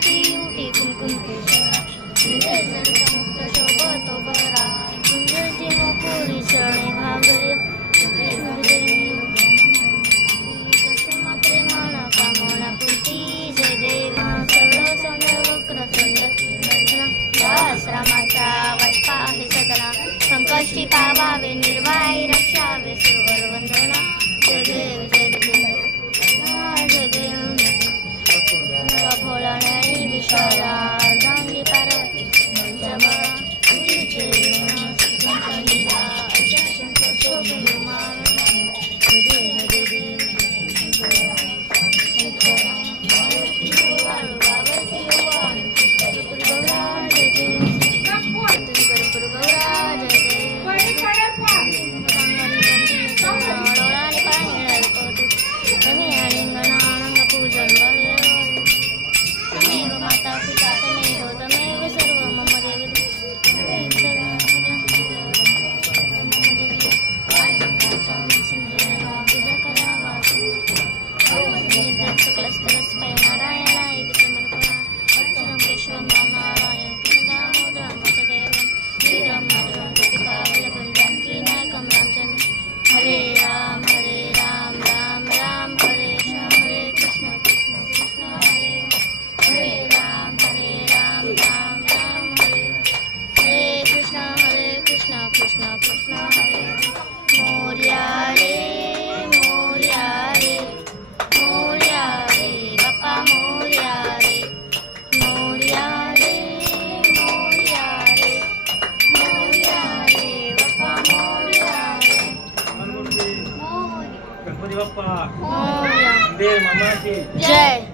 उटी उटी कुंकुम केशरा मुक्त शोभतो बरा सुंदरती मोकुळी शरणे घागरे तसमा प्रेमाण कामना पुरती जय देवा सर्व सौंदर्य वक्र सुंदर रामाचा वाटपा आहे सदना संकष्टी पावावे निर्वाय रक्षावे सुरवर वंदना जय देव जय देव जय देव भोळाने विशाला अर्धांगी पार्वती पंचमळा तुझे गणपतीला शोभेमा माता पिता तमेव तमेव सर्व मम देव सकलस्तरस्मय नारायणाय समर्पणा अक्षरं केशवं नारायण कृष्णदामोदरं वसुदेवं श्रीराम मधुरं गोपिकावल्लभं जानकीनायकं रामचन्द्रं हरे राम राम राम हरे कृष्ण कृष्ण कृष्ण हरे राम राम राम हरे कृष्ण कृष्ण कृष्ण हरे मोरया रे मोरया रे मोरया रे बाप्पा मोरया रे मोरया रे मोरया रे मोरया रे बाप्पा मोरया रे गणपती बाप्पा मोरया देव मामाची जय